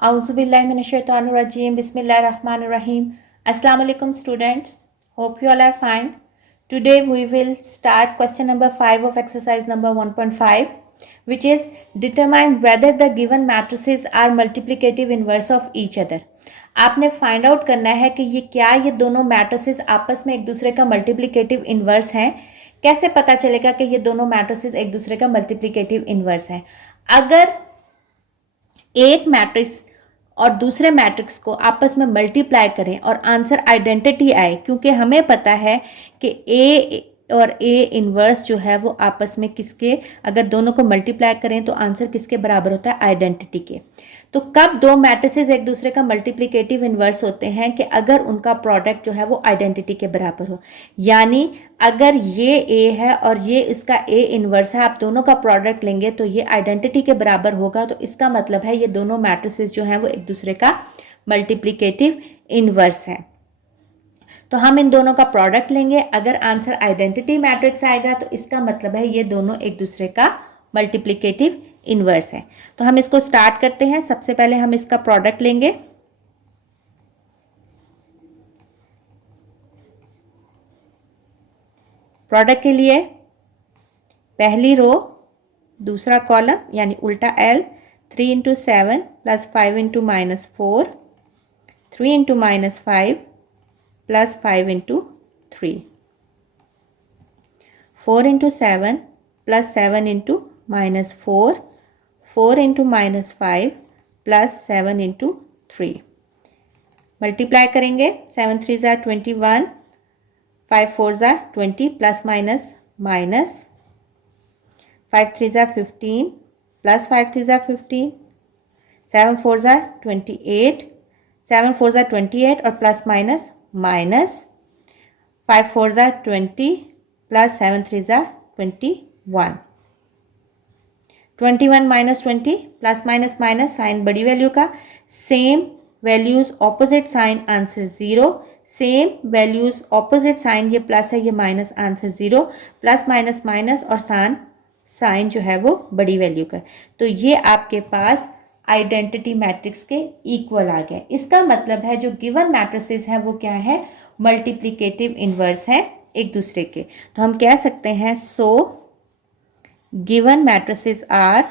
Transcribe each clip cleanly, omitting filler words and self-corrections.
Auzubillahiminash-shaytanir-rajim. Bismillahir-rahmanir-rahim. Assalamu alaikum students. Hope you all are fine. Today we will start question number 5 of exercise number 1.5, which is determine whether the given matrices are multiplicative inverse of each other. आपने find out करना है कि ये दोनों matrices आपस में एक दूसरे का मल्टीप्लिकेटिव इन्वर्स हैं. कैसे पता चलेगा कि ये दोनों मैट्रिसेस एक दूसरे का मल्टीप्लिकेटिव इन्वर्स हैं? अगर एक मैट्रिक्स और दूसरे मैट्रिक्स को आपस में मल्टीप्लाई करें और आंसर आइडेंटिटी आए, क्योंकि हमें पता है कि ए और ए इन्वर्स जो है वो आपस में किसके, अगर दोनों को मल्टीप्लाई करें तो आंसर किसके बराबर होता है? आइडेंटिटी के. तो कब दो मैट्रिसेस एक दूसरे का मल्टीप्लिकेटिव इन्वर्स होते हैं? कि अगर उनका प्रोडक्ट जो है वो आइडेंटिटी के बराबर हो. यानी अगर ये ए है और ये इसका ए इन्वर्स है, आप दोनों का प्रोडक्ट लेंगे तो ये आइडेंटिटी के बराबर होगा. तो इसका मतलब है ये दोनों मैट्रिसेस जो हैं वो एक दूसरे का मल्टीप्लिकेटिव इन्वर्स है. तो हम इन दोनों का प्रोडक्ट लेंगे. अगर आंसर आइडेंटिटी मैट्रिक्स आएगा तो इसका मतलब है ये दोनों एक दूसरे का मल्टीप्लिकेटिव इन्वर्स है. तो हम इसको स्टार्ट करते हैं. सबसे पहले हम इसका प्रोडक्ट लेंगे. प्रोडक्ट के लिए पहली रो दूसरा कॉलम यानी उल्टा L, 3 into 7 plus 5 into minus 4, 3 into minus 5 plus 5 into 3, 4 into 7 plus 7 into minus 4, 4 into minus 5 plus 7 into 3. Multiply करेंगे. 7 3 ज़ा 21, 5 4 ज़ा 20 प्लस माइनस माइनस, 5 3 ज़ा 15 प्लस 5 3 ज़ा 15, 7 4 ज़ा 28, 7 4 ज़ा 28 और प्लस माइनस माइनस, 5 4 ज़ा 20 प्लस 7 3 ज़ा 21, 21 minus 20 plus minus minus, sign बड़ी वैल्यू का, same values opposite sign, answer 0. Same values opposite sign, ये प्लस है ये minus, answer 0. Plus minus minus और साइन जो है वो बड़ी वैल्यू का. तो ये आपके पास आइडेंटिटी मैट्रिक्स के इक्वल आ गया. इसका मतलब है जो गिवन मैट्रिसेस हैं वो क्या है? मल्टीप्लिकेटिव इन्वर्स है एक दूसरे के. तो हम कह सकते हैं so given matrices are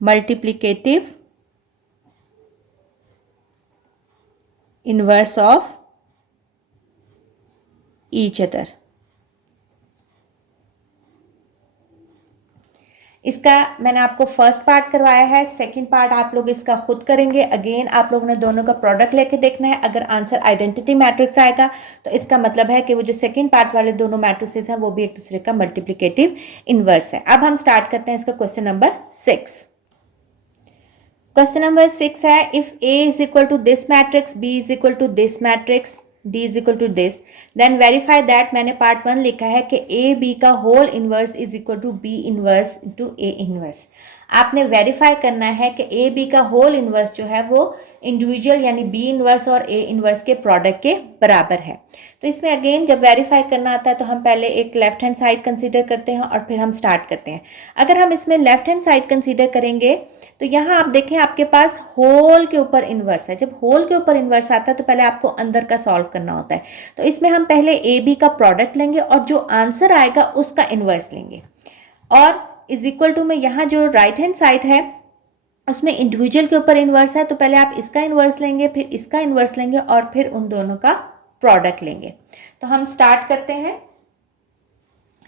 multiplicative inverse of each other. इसका मैंने आपको फर्स्ट पार्ट करवाया है. सेकंड पार्ट आप लोग इसका खुद करेंगे. अगेन आप लोगों ने दोनों का प्रोडक्ट लेके देखना है. अगर आंसर आइडेंटिटी मैट्रिक्स आएगा तो इसका मतलब है कि वो जो सेकंड पार्ट वाले दोनों मैट्रिसेस हैं वो भी एक दूसरे का मल्टीप्लिकेटिव इन्वर्स है. अब हम स्टार्ट करते हैं इसका क्वेश्चन नंबर 6. क्वेश्चन नंबर 6 है if A is equal to this matrix, B is equal to this matrix, D is equal to this, then verify that. मैंने पार्ट 1 लिखा है कि A B का whole inverse is equal to B inverse into A inverse. आपने verify करना है कि A B का होल इनवर्स जो है वो इंडिविजुअल यानी B इनवर्स और A इनवर्स के प्रोडक्ट के बराबर है. तो इसमें अगेन जब वेरीफाई करना आता है तो हम पहले एक लेफ्ट हैंड साइड कंसीडर करते हैं और फिर हम स्टार्ट करते हैं. अगर हम इसमें लेफ्ट हैंड साइड कंसीडर करेंगे तो यहाँ आप देखें आपके पास होल के ऊपर इन्वर्स है. जब होल के ऊपर इन्वर्स आता है तो पहले आपको अंदर का सॉल्व करना होता है. तो इसमें हम पहले ए बी का प्रोडक्ट लेंगे और जो आंसर आएगा उसका इन्वर्स लेंगे. और इज इक्वल टू में यहाँ जो राइट हैंड साइड है उसमें इंडिविजुअल के ऊपर इन्वर्स है. तो पहले आप इसका इन्वर्स लेंगे, फिर इसका इन्वर्स लेंगे और फिर उन दोनों का प्रोडक्ट लेंगे. तो हम स्टार्ट करते हैं.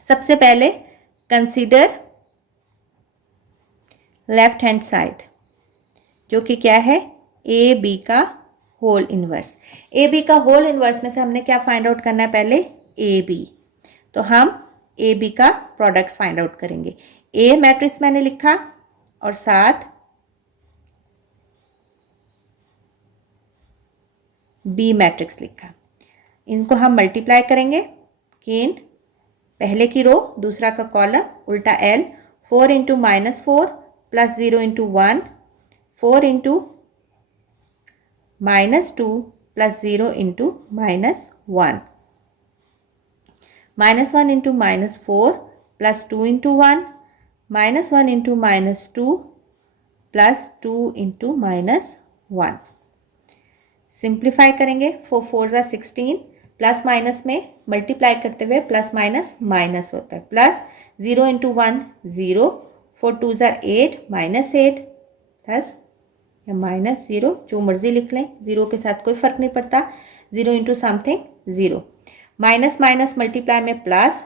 सबसे पहले कंसीडर लेफ्ट हैंड साइड जो कि क्या है? ए बी का होल इनवर्स. ए बी का होल इनवर्स में से हमने क्या फाइंड आउट करना है? पहले ए बी. तो हम ए बी का प्रोडक्ट फाइंड आउट करेंगे. ए मैट्रिक्स मैंने लिखा और साथ बी मैट्रिक्स लिखा. इनको हम मल्टीप्लाई करेंगे. अगेन पहले की रो दूसरा का कॉलम उल्टा L, 4 into minus 4 plus 0 into 1, 4 into minus 2 plus 0 into minus 1, minus 1 into minus 4 plus 2 into 1 -1 into -2 plus 2 into -1। Simplify करेंगे, 4 4 ज़ा 16, प्लस माइनस में मल्टीप्लाई करते हुए प्लस माइनस माइनस होता है, प्लस 0 इंटू 1 0, 4 2 ज़ा 8 -8 प्लस या -0, जो मर्जी लिख लें, 0 के साथ कोई फ़र्क नहीं पड़ता, 0 into something 0, minus minus multiply में प्लस,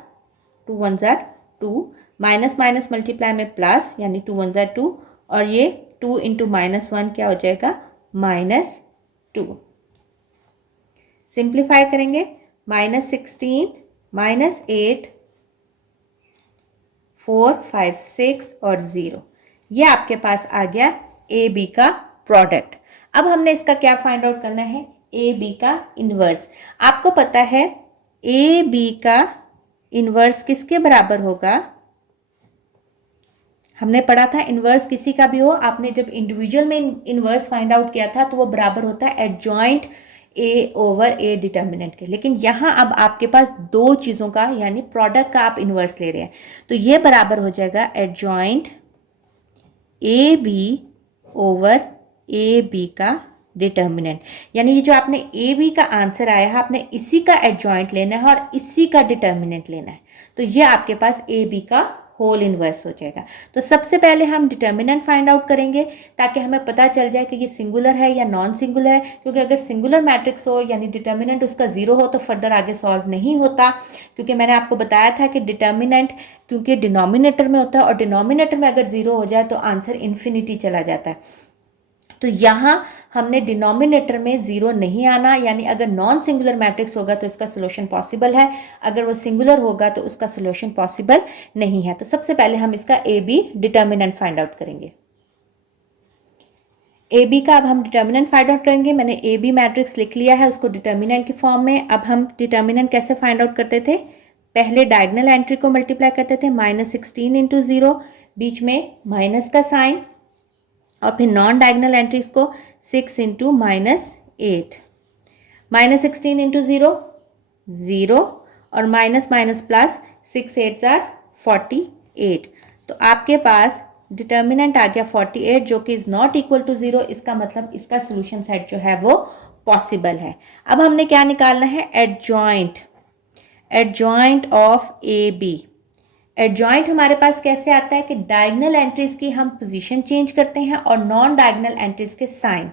2 1 ज़ा 2, माइनस माइनस मल्टीप्लाई में प्लस यानी 2 1 ज़ा 2, और ये 2 इंटू -1 क्या हो जाएगा, -2। सिंप्लीफाई करेंगे, -16 -8 4 5 6 और 0, ये आपके पास आ गया ए बी का प्रोडक्ट। अब हमने इसका क्या फाइंड आउट करना है, ए बी का इन्वर्स। आपको पता है ए बी का इन्वर्स किसके बराबर होगा, हमने पढ़ा था इन्वर्स किसी का भी हो, आपने जब इंडिविजुअल में इन्वर्स फाइंड आउट किया था तो वो बराबर होता है adjoint A over A determinant के। लेकिन यहाँ अब आपके पास दो चीज़ों का यानी प्रोडक्ट का आप इन्वर्स ले रहे हैं, तो ये बराबर हो जाएगा adjoint A B over A B का डिटर्मिनेंट। यानी ये जो आपने ए बी का आंसर आया है, आपने इसी का एडजॉइंट लेना है और इसी का डिटर्मिनेंट लेना है, तो ये आपके पास ए बी का होल इन्वर्स हो जाएगा। तो सबसे पहले हम डिटर्मिनेंट फाइंड आउट करेंगे ताकि हमें पता चल जाए कि ये सिंगुलर है या नॉन सिंगुलर है, क्योंकि अगर सिंगुलर मैट्रिक्स हो यानी डिटर्मिनेंट उसका 0 हो तो फर्दर आगे सॉल्व नहीं होता, क्योंकि मैंने आपको बताया था कि डिटर्मिनेंट क्योंकि डिनोमिनेटर में होता है और डिनोमिनेटर में अगर 0 हो जाए तो आंसर इन्फिनिटी चला जाता है। तो यहाँ हमने डिनोमिनेटर में 0 नहीं आना, यानी अगर नॉन सिंगुलर मैट्रिक्स होगा तो इसका सोल्यूशन पॉसिबल है, अगर वो सिंगुलर होगा तो उसका सोल्यूशन पॉसिबल नहीं है। तो सबसे पहले हम इसका A B determinant find out करेंगे। ए बी का अब हम डिटर्मिनेंट फाइंड आउट करेंगे। मैंने ए बी मैट्रिक्स लिख लिया है उसको डिटर्मिनेंट की फॉर्म में। अब हम डिटर्मिनेंट कैसे फाइंड आउट करते थे, पहले डायगोनल एंट्री को मल्टीप्लाई करते थे, -16 इंटू 0, बीच में माइनस का साइन, और फिर नॉन डायगोनल एंट्रीज को 6 इंटू -8, -16 इंटू 0 0, और माइनस माइनस प्लस 6 8 ज़ार 48। तो आपके पास डिटर्मिनेंट आ गया 48 जो कि इज़ नॉट इक्वल टू 0। इसका मतलब इसका सोल्यूशन सेट जो है वो पॉसिबल है। अब हमने क्या निकालना है, adjoint of A B. Adjoint हमारे पास कैसे आता है कि डायगोनल एंट्रीज की हम पोजीशन चेंज करते हैं और नॉन डायगोनल एंट्रीज के साइन।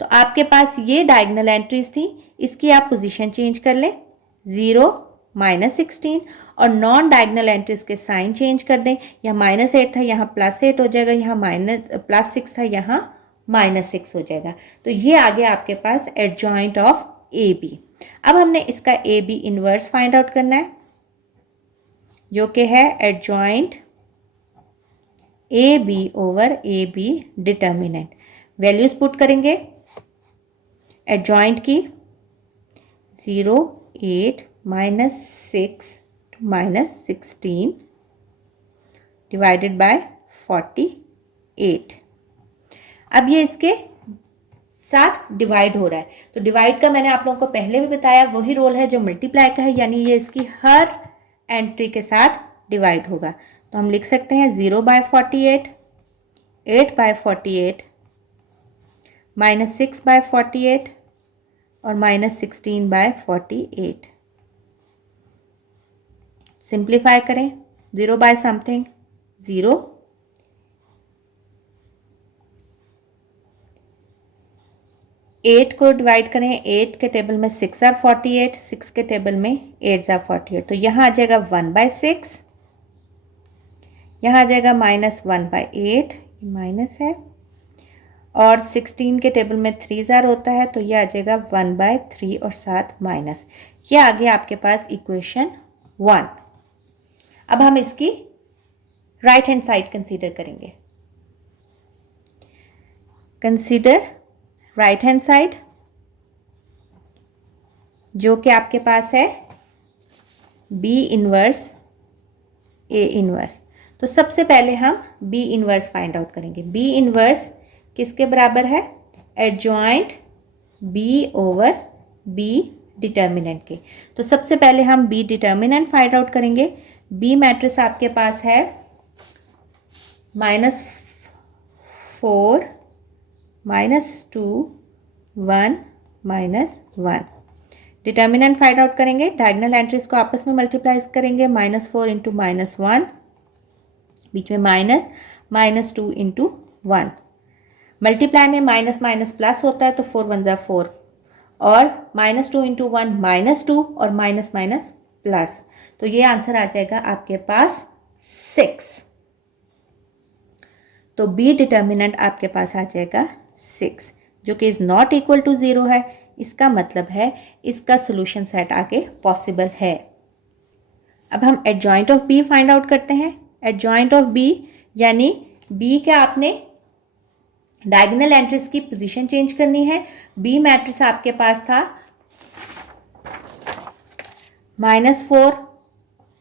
तो आपके पास ये डायगोनल एंट्रीज थी, इसकी आप पोजीशन चेंज कर लें, 0 -16, और नॉन डायगोनल एंट्रीज के साइन चेंज कर दें, यहाँ -8 था यहाँ +8 हो जाएगा, यहाँ +6 था यहाँ -6 हो जाएगा। तो ये आ गया आपके पास एडजॉइंट ऑफ ए बी। अब हमने इसका A B inverse find out करना है जो कि है adjoint A B over A B determinant. Values put करेंगे एडजॉइंट की, 0 8 -6 -16 डिवाइडेड बाय 48। अब ये इसके साथ डिवाइड हो रहा है, तो डिवाइड का मैंने आप लोगों को पहले भी बताया वही रोल है जो मल्टीप्लाई का है, यानी ये इसकी हर एंट्री के साथ डिवाइड होगा। तो हम लिख सकते हैं 0/48, 8/48, -6/48 और -16/48। सिंप्लीफाई करें, 0 बाय समथिंग 0, 8 को डिवाइड करें, 8 के टेबल में 6 are 48, 6 के टेबल में 8 are 48, तो यहाँ आ जाएगा 1/6, यहाँ आ जाएगा -1/8, माइनस है, और 16 के टेबल में 3 ज़ार होता है तो यह आ जाएगा 1/3 और साथ माइनस। ये आ गया आपके पास इक्वेशन 1। अब हम इसकी राइट हैंड साइड कंसीडर करेंगे। कंसीडर राइट हैंड साइड जो कि आपके पास है बी इनवर्स ए इनवर्स। तो सबसे पहले हम बी इनवर्स फाइंड आउट करेंगे। बी इनवर्स किसके बराबर है, adjoint B over B determinant के। तो सबसे पहले हम बी डिटर्मिनेंट फाइंड आउट करेंगे। बी मैट्रिक्स आपके पास है -4 -2 1 -1। डिटर्मिनेंट फाइंड आउट करेंगे, डायगोनल एंट्रीज को आपस में मल्टीप्लाई करेंगे, -4 इंटू -1, बीच में माइनस, -2 इंटू 1। मल्टीप्लाई में माइनस माइनस प्लस होता है तो 4 1 ज़ा 4, और -2 इंटू 1 -2, और माइनस माइनस प्लस, तो ये आंसर आ जाएगा आपके पास 6। तो बी डिटर्मिनेंट आपके पास आ जाएगा 6, जो कि इज़ नॉट इक्वल टू 0 है। इसका मतलब है इसका सोल्यूशन सेट आगे पॉसिबल है। अब हम adjoint of B find out करते हैं। एडजॉइंट ऑफ बी यानी बी के आपने डायगोनल एंट्रीज की पोजीशन चेंज करनी है। बी मैट्रिक्स आपके पास था -4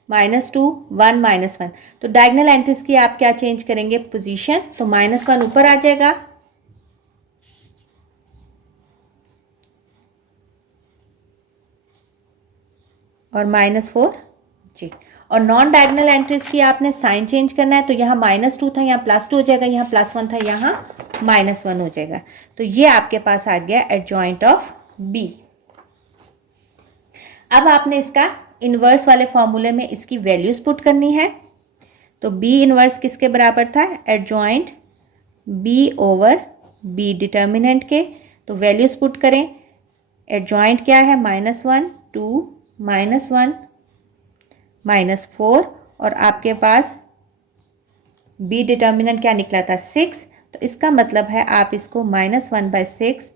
-2 1 -1, तो डायगोनल एंट्रीज की आप क्या चेंज करेंगे पोजीशन, तो -1 ऊपर आ जाएगा और -4 जी। और नॉन डायगोनल एंट्रीज की आपने साइन चेंज करना है, तो यहाँ -2 था यहाँ +2 हो जाएगा, यहाँ +1 था यहाँ -1 हो जाएगा। तो ये आपके पास आ गया एडजॉइंट ऑफ बी। अब आपने इसका इनवर्स वाले फॉर्मूले में इसकी वैल्यूज पुट करनी है। तो बी इनवर्स किसके बराबर था, adjoint B over B determinant के। तो वैल्यूज पुट करें, एडजॉइंट क्या है -1 2 -1 -4, और आपके पास बी डिटर्मिनेंट क्या निकला था 6। तो इसका मतलब है आप इसको -1/6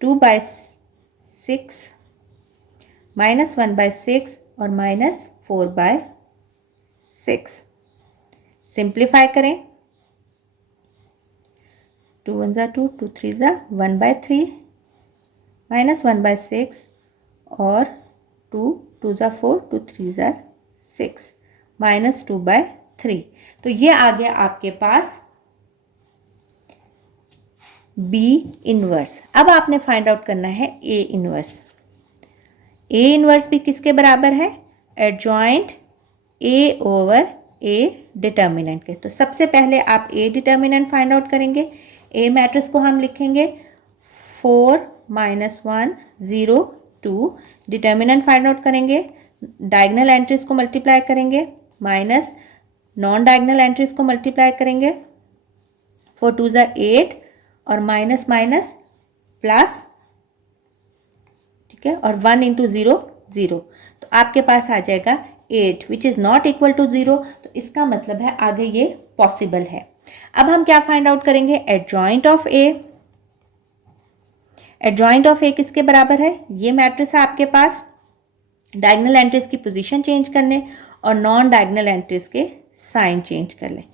2/6 -1/6 और -4/6 सिंप्लीफाई करें। 2 1 ज़ा 2 2 3 ज़ा 1/3 -1/6 और 2 2 ज़ा 4 2 3 ज़ा 6 -2/3। तो ये आ गया आपके पास बी इनवर्स। अब आपने फाइंड आउट करना है ए इनवर्स। ए इनवर्स भी किसके बराबर है, adjoint A over A determinant के। तो सबसे पहले आप ए डिटर्मिनेंट फाइंड आउट करेंगे। ए मैट्रिक्स को हम लिखेंगे 4 -1 0 2। डिटर्मिनेंट फाइंड आउट करेंगे, डायगोनल एंट्रीज को मल्टीप्लाई करेंगे, माइनस नॉन डायगोनल एंट्रीज को मल्टीप्लाई करेंगे, 4 2 ज़ा 8 और माइनस माइनस प्लस, ठीक है, और 1 इंटू 0 0। तो आपके पास आ जाएगा 8 which is not equal to 0। तो इसका मतलब है आगे ये पॉसिबल है। अब हम क्या फाइंड आउट करेंगे, adjoint of A. Adjoint of A किसके बराबर है, ये मैट्रिक्स है आपके पास, डायगोनल एंट्रीज की पोजीशन चेंज करने और नॉन डायगोनल एंट्रीज के साइन चेंज कर ले।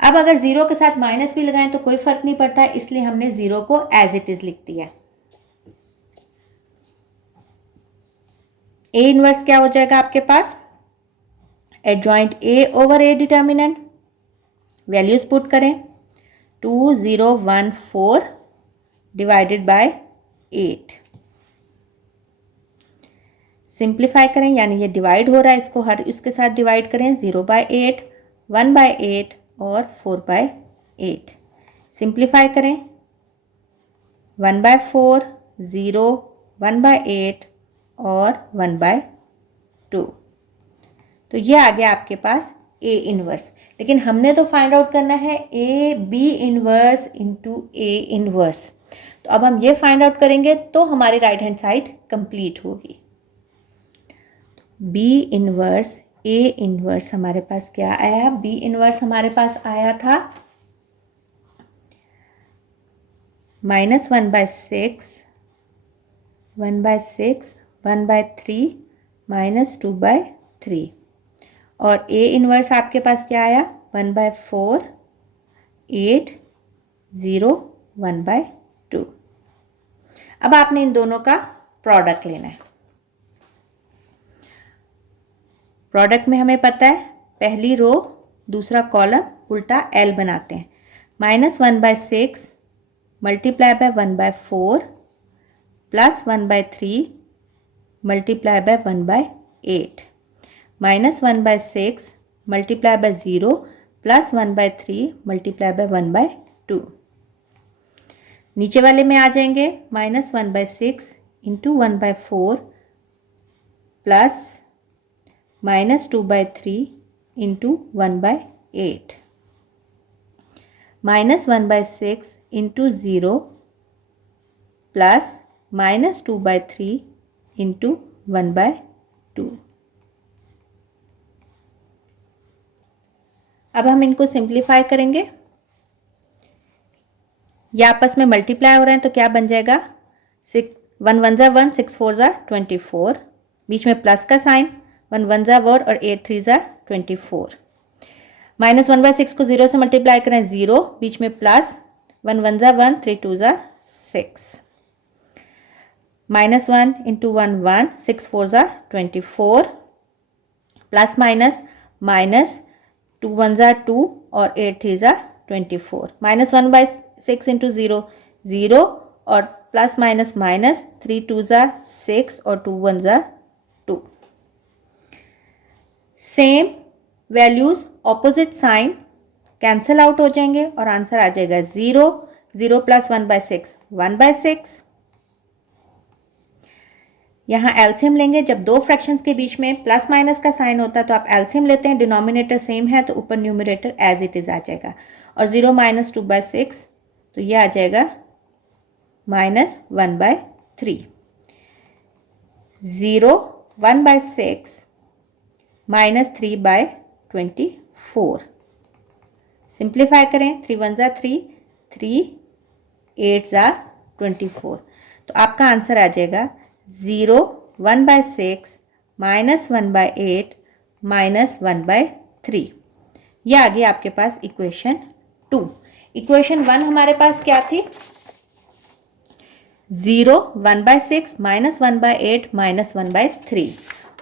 अब अगर 0 के साथ माइनस भी लगाएं तो कोई फर्क नहीं पड़ता है, इसलिए हमने 0 को एज इट इज लिख दिया। ए इनवर्स क्या हो जाएगा आपके पास, adjoint A over A determinant. Values put करें, 2 0 1 4 डिवाइडेड बाय 8। सिंप्लीफाई करें, यानी ये डिवाइड हो रहा है, इसको हर इसके साथ डिवाइड करें, 0/8 1/8 और 4/8। सिंप्लीफाई करें, 1/4 0 1/8 और 1/2। तो ये आ गया आपके पास ए इनवर्स। लेकिन हमने तो फाइंड आउट करना है A B inverse into A inverse. तो अब हम ये फाइंड आउट करेंगे तो हमारी राइट हैंड साइड कंप्लीट होगी। बी इनवर्स ए इनवर्स हमारे पास क्या आया, बी इनवर्स हमारे पास आया था -1/6 1/6 1/3 -2/3। और ए इनवर्स आपके पास क्या आया, 1/4 8 0 1/2। अब आपने इन दोनों का प्रोडक्ट लेना है। प्रोडक्ट में हमें पता है पहली रो दूसरा कॉलम उल्टा एल बनाते हैं। -1/6 multiply by 1/4 plus 1/3 multiply by 1/8 -1/6 multiply by 0 plus 1/3 multiply by 1/2। नीचे वाले में आ जाएंगे -1/6 into 1/4 plus -2/3 into 1/8 -1/6 into 0 plus -2/3 into 1/2। अब हम इनको सिंप्लीफाई करेंगे। ये आपस में मल्टीप्लाई हो रहे हैं तो क्या बन जाएगा, 1 1 ज़ा 1, 6 4 ज़ा 24, बीच में प्लस का साइन, 1 1 ज़ा 1 और 8 3 ज़ा 24। -1/6 को 0 से मल्टीप्लाई करें 0, बीच में प्लस, 1 1 ज़ा 1, 3 2 ज़ा 6, -1 इंटू 1 1, 6 4 ज़ा 24, प्लस माइनस 2 1 ज़ा 2 और 8 3 ज़ा 24, -1/6 इंटू 0 0 और प्लस माइनस 3 2 ज़ा 6 और 2 1 ज़ा 2। Same values opposite sign cancel out हो जाएंगे और आंसर आ जाएगा 0 0 प्लस 1/6 1/6। यहाँ एलसीएम लेंगे, जब दो फ्रैक्शंस के बीच में प्लस माइनस का साइन होता है तो आप एलसीएम लेते हैं, डिनोमिनेटर सेम है तो ऊपर न्यूमरेटर एज इट इज आ जाएगा, और 0 - 2/6 तो ये आ जाएगा -1/3। 0 1/6 -3/24। सिंप्लीफाई करें, 3 1 ज़ा 3, 3 8 ज़ा 24, तो आपका आंसर आ जाएगा 0 1/6 -1/8 -1/3। यह आ गया आपके पास इक्वेशन 2। इक्वेशन 1 हमारे पास क्या थी, 0 1/6 -1/8 -1/3,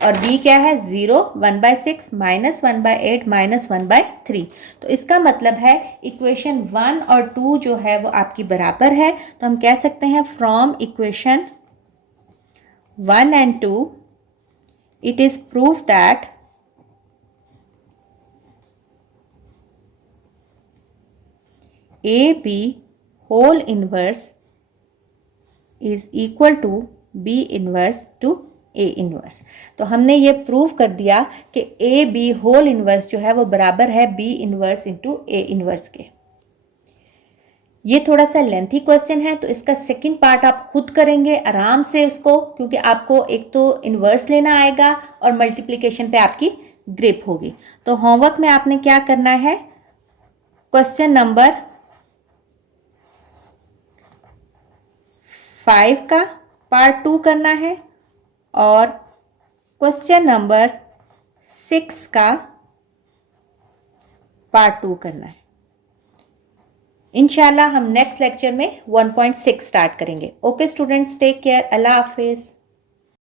और बी क्या है 0 1/6 -1/8 -1/3। तो इसका मतलब है इक्वेशन 1 और 2 जो है वो आपकी बराबर है, तो हम कह सकते हैं from equation 1 and 2 it is proved that AB whole inverse is equal to B inverse to A inverse. तो हमने ये प्रूव कर दिया कि ए बी होल इनवर्स जो है वो बराबर है B inverse into A inverse के। ये थोड़ा सा लेंथी क्वेश्चन है तो इसका सेकंड पार्ट आप खुद करेंगे आराम से उसको, क्योंकि आपको एक तो इनवर्स लेना आएगा और मल्टीप्लिकेशन पे आपकी ग्रिप होगी। तो होमवर्क में आपने क्या करना है, क्वेश्चन नंबर 5 का पार्ट 2 करना है और क्वेश्चन नंबर 6 का पार्ट 2 करना है। इंशाल्लाह हम नेक्स्ट लेक्चर में 1.6 स्टार्ट करेंगे। ओके स्टूडेंट्स, टेक केयर, अल्लाह हाफिज।